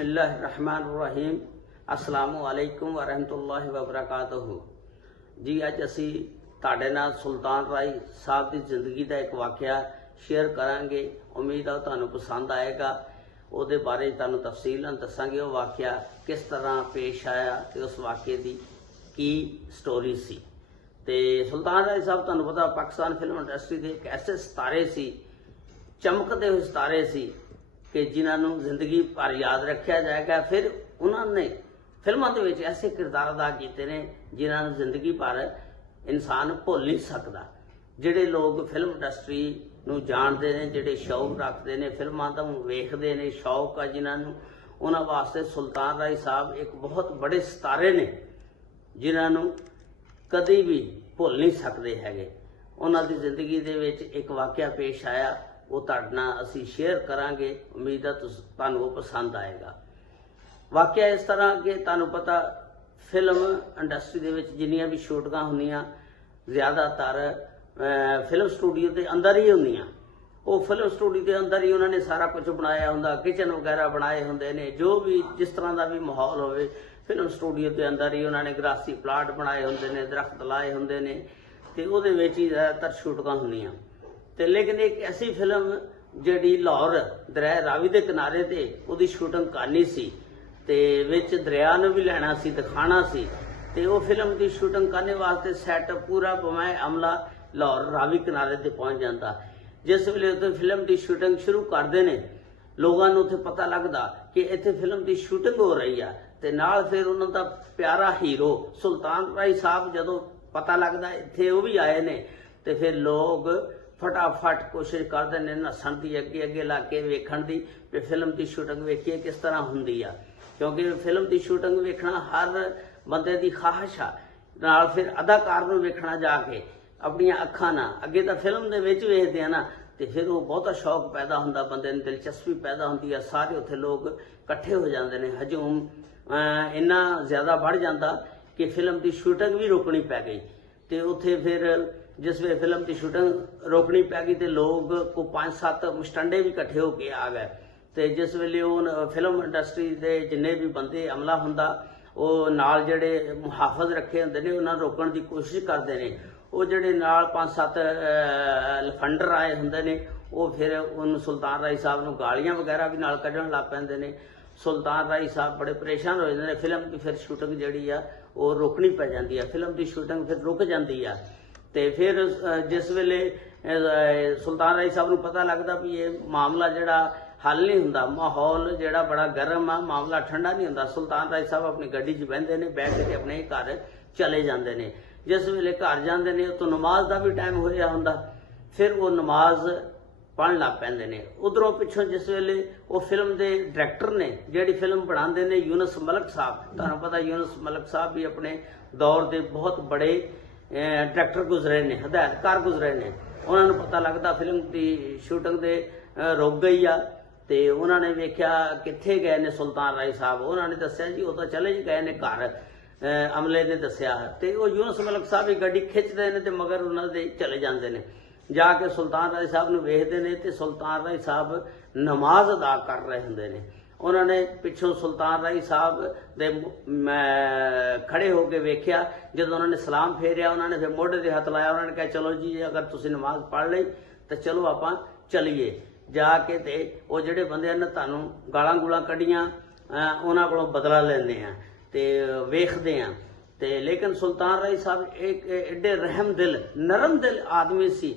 बिस्मिल्लाहिर्रहमानिर्रहीम अस्सलामु अलैकुम वरहमतुल्लाहि वबरकातुहू जी। अज असी तुहाडे नाल सुल्तान राय साहब की जिंदगी का एक वाकया शेयर करांगे। उम्मीद है तुहानू पसंद आएगा। उहदे बारे तुहानू तफसीलन दसांगे। वो वाकया किस तरह पेश आया ते उस वाकये की की स्टोरी सी। ते सुल्तान राय साहब तुहानू पता पाकिस्तान फिल्म इंडस्ट्री के एक ऐसे सितारे सी, चमकते हुए सितारे सी कि जिन्होंने जिंदगी भर याद रखा जाएगा। फिर उन्होंने फिल्मों के विच ऐसे किरदार अदा किए ने जिन्होंने जिंदगी भर इंसान भुल नहीं सकता। जिहड़े लोग फिल्म इंडस्ट्री नूं जानते हैं, जिहड़े शौक रखते हैं, फिल्मां तो वेखते हैं, शौक आ जिन्होंने, उन्होंने वास्ते सुल्तान राय साहब एक बहुत बड़े सितारे ने जिन्होंने कभी भी भुल नहीं सकते है। उन्होंने जिंदगी दे विच एक वाकया पेश आया, वो तुहाडे नाल असीं शेयर करांगे। उम्मीद है तुहानू वो पसंद आएगा। वाकया इस तरह कि तुहानू पता फिल्म इंडस्ट्री दे विच जिन्नियां भी शूटिंगां हुंदियां ज़्यादातर फिल्म स्टूडियो के अंदर ही होंदियां। वो फिल्म स्टूडियो के अंदर ही उन्होंने सारा कुछ बनाया हुंदा, किचन वगैरह बनाए हुंदे ने, जो भी जिस तरह का भी माहौल होवे फिल्म स्टूडियो के अंदर ही उन्होंने गरासी प्लाट बनाए हुंदे ने, दरख्त लाए हुंदे ने, ते उहदे विच ही ज़्यादातर शूटिंगां हुंदियां। ते लेकिन एक ऐसी फिल्म जिहड़ी लाहौर दरिया रावी के किनारे ते उहदी शूटिंग करनी सी ते विच दरिया नूं भी लैना सी, दिखाना सी। ते वो फिल्म की शूटिंग करने वास्ते सैट पूरा बमाए अमला लाहौर रावी किनारे ते पहुंच जाता। जिस वेले उत्थे फिल्म की शूटिंग शुरू करते हैं, लोगों को उत्थे पता लगता कि इत्थे फिल्म की शूटिंग हो रही है। ते नाल फिर उन्हों दा प्यारा हीरो सुल्तान राय साहब जदों पता लगता इत्थे वो भी आए ने, ते फिर लोग फटाफट कोशिश करते हैं नसन की, अगे अगे ला के वेखण की, भी फिल्म की शूटिंग वेखिए किस तरह हुंदी आ। क्योंकि फिल्म की शूटिंग वेखना हर बंदे की ख्वाहिश आ। नाल फिर अदाकार नूं वेखना जाके अपनियां अखां नाल, अगे तो फिल्म दे विच वेखदे आ ना, ते फिर वो बहुता शौक पैदा हुंदा, बंदे नूं दिलचस्पी पैदा हुंदी है। सारे उत्थे लोग इकट्ठे हो जाते हैं। हजूम इन्ना ज़्यादा बढ़ जाता कि फिल्म की शूटिंग भी रोकनी पै गई। तो उत्थे फिर जिस वे फिल्म की शूटिंग रोकनी पै गई तो लोग को 5-7 मुस्टंडे भी इकट्ठे होके आ गए। तो जिस वेले फिल्म इंडस्ट्री के जिन्ने भी बंदे अमला हुंदा वो नाल जिहड़े मुहाफिज रखे हुंदे ने उन्हां नूं रोकण की कोशिश करते हैं। वो जिहड़े नाल 5-7 लफंडर आए हुंदे ने वो फिर उन सुल्तान राय साहब नूं गालियां वगैरह भी नाल कढण लग पैंदे ने। सुल्तान राय साहब बड़े परेशान हो जाते हैं। फिल्म की फिर शूटिंग जिहड़ी आ वो रोकनी पै जाती है। फिल्म की शूटिंग फिर रुक जाती है। तो फिर जिस वेले सुल्तान राय साहब नूं पता लगता भी ये मामला जिहड़ा हल नहीं हुंदा, माहौल जिहड़ा बड़ा गर्म आ, मामला ठंडा नहीं हुंदा, सुल्तान राय साहब अपनी गड्डी च बहिंदे ने, बैठ के अपने घर चले जाते हैं। जिस वेले घर जाते हैं तो नमाज का भी टाइम होया हुंदा, फिर वो नमाज पढ़न लग पैंदे ने। उधरों पिछों जिस वेले वो फिल्म के डायरैक्टर ने जिहड़ी फिल्म बनाते हैं यूनुस मलिक साहब, तुहानूं पता यूनुस मलिक साहब भी अपने दौर के बहुत बड़े डायरैक्टर गुजरे ने, हदायतकार गुजरे ने। उन्होंने पता लगता फिल्म की शूटिंग दे रुक गई आ। तो उन्होंने वेख्या कित्थे गए ने सुल्तान राय साहब। उन्होंने दस्सिया जी वो तो चले गए ने घर, अमले ने दस्सिया। तो वो यूनुस मलिक साहब ही गड्डी खिंचते हैं तो मगर उन्होंने चले जाते हैं। जाके सुल्तान राय साहब नूं वेखदे ने तो सुल्तान राय साहब नमाज अदा कर रहे होंदे ने। उन्होंने पिछों सुल्तान राय साहब दे खड़े होके वेख्या। जब उन्होंने सलाम फेरिया, उन्होंने फिर मोढे ते हथ लाया। उन्होंने कहा चलो जी अगर तुसीं नमाज पढ़ लई तो चलो आपां चलीए। जाके ते वो जिहड़े बंदे ने तुहानूं गालां गूलां कढ़ियां उन्हां कोलों बदला लैंदे आ ते वेखदे आ। ते लेकिन सुल्तान राय साहब एक एडे रहम दिल नरम दिल आदमी सी,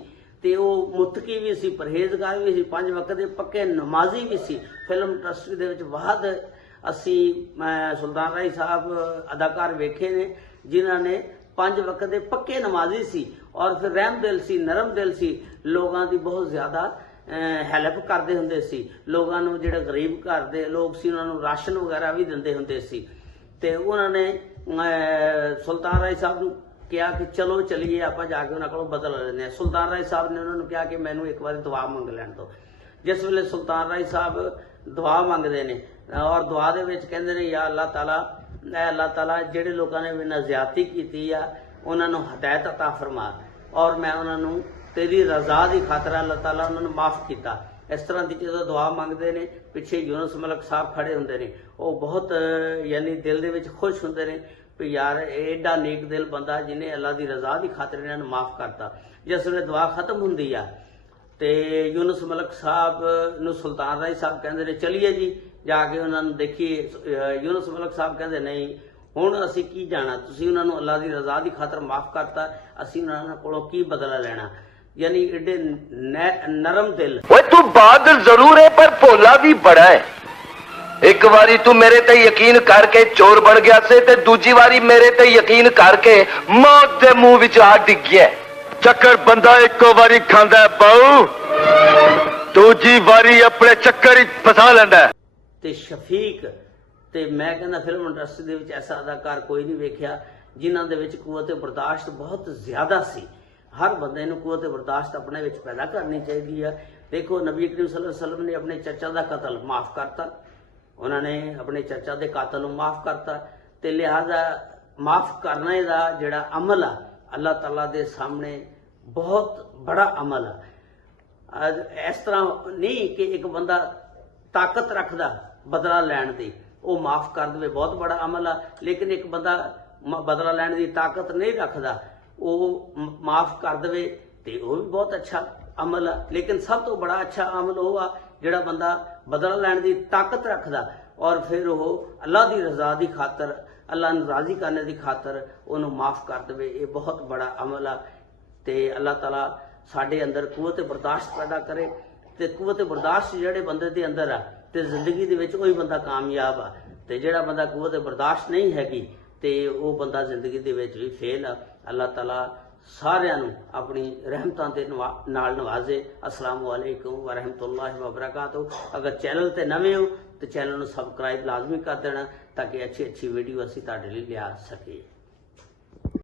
ते वो मुत्तकी भी सी, परहेजगार भी सी, 5 वक्त के पक्के नमाजी भी सी। फिल्म इंडस्ट्री दे विच वाद असी सुल्तान राय साहब अदाकार वेखे ने जिन्हां ने 5 वक्त के पक्के नमाजी सी और फिर रहम दिल सी, नरम दिल सी, लोगों की बहुत ज़्यादा हैल्प करते होंदे सी। लोगों नूं जिहड़े गरीब घर दे लोग सी उन्हां नूं राशन वगैरह भी दिंदे होंदे सी। ते उन्होंने सुल्तान राय साहब नूं कहा कि चलो चलीए आपां जाके उन्हां कोलों बदला लैंदे। सुल्तान राय साहब ने उन्होंने कहा कि मैनूं एक बार दुआ मंग लैण दो। जिस वेले सुल्तान राय साहब दुआ मंगते हैं और दुआ दे विच कहंदे ने या अल्लाह ताला, अल्लाह ताला जिहड़े लोगों ने मेरे नाल ज़्यादती कीती आ उन्हां नूं हदायत अता फरमा और मैं उन्हां नूं तेरी रजा की खातर अल्लाह ताला उन्होंने माफ़ किया। इस तरह की जो दुआ मंगते ने, पिछे यूनुस मलिक साहब खड़े होंगे ने, वो बहुत यानी दिल दे विच खुश होंगे ने भी यार एडा नेक दिल बंदा जिन्हें अल्लाह की रजा की खातिर इन्होंने माफ़ करता। जिस वे दुआ खत्म होंगी आ तो यूनुस मलिक साहब नूं सुल्तान राय साहब कहते हैं चलिए जी जाके उन्होंने देखिए। यूनुस मलिक साहब कहते नहीं हुण असीं की जाना, तुसीं उन्हां नूं अल्लाह की रजा की खातर माफ़ करता, असीं उन्हां कोलों की बदला लेना। यानी एडे नरम दिल। ओए तू बहादुर जरूर है पर भोला भी बड़ा है। एक बारी तू मेरे ते यकीन करके चोर बन गया से ते दूजी बारी मेरे ते यकीन करके मौत दे मुंह विच आ डिग गया। चक्कर बंदा एको बारी खांदा है बाऊ, दूजी बारी अपने चक्कर ही फसा लैंदा। ते शफीक ते मैं कहना फिल्म इंडस्ट्री दे विच ऐसा अदाकार कोई नहीं वेख्या जिन्हां दे विच कुवत बर्दाश्त बहुत ज्यादा सी। हर बंदे नूं कुवत बर्दाश्त अपने विच पैदा करनी चाहिए है। देखो नबी करीम सल्लल्लाहु अलैहि वसल्लम ने अपने चचा का कतल माफ़ करता, उन्होंने अपने चचा के कातल नूं माफ़ करता, ते लिहाजा माफ़ करने का जिहड़ा अमल आ अल्लाह ताला दे सामने बहुत बड़ा अमल आ। इस तरह नहीं कि एक बंदा ताकत रखदा बदला लैण दी, वो माफ़ कर दे बहुत बड़ा अमल आ। लेकिन एक बंदा बदला लैण दी ताकत नहीं रखदा, वो माफ़ कर दे तो वह भी बहुत अच्छा अमल आ। लेकिन सब तो बड़ा अच्छा अमल वो आ जिहड़ा बंदा बदला लैण दी ताकत रखदा और फिर वो अल्लाह की रजा की खातर, अल्लाह नूं राजी करने की खातर उन्होंने माफ़ कर दे, ये बहुत बड़ा अमल आ। ते अल्लाह ताला साडे अंदर कुवत बर्दाश्त पैदा करे, ते कुवत बर्दाश्त जिहड़े बंदे दे अंदर आ ते जिंदगी दे विच ओही बंदा कामयाब आ, ते जिहड़ा बंदा कुवत बर्दाश्त नहीं हैगी ते वो बंदा जिंदगी दे विच भी फेल आ। अल्लाह ताला सारिਆਂ ਨੂੰ अपनी रहमतां दे नाल नवाजे। अस्सलामु अलैकुम व रहमतुल्लाहि व बरकातहू। अगर चैनल ते नवे हो तो चैनल ਨੂੰ सब्सक्राइब लाजमी कर देना ताकि अच्छी अच्छी वीडियो असीं तुहाडे लई लिया सके।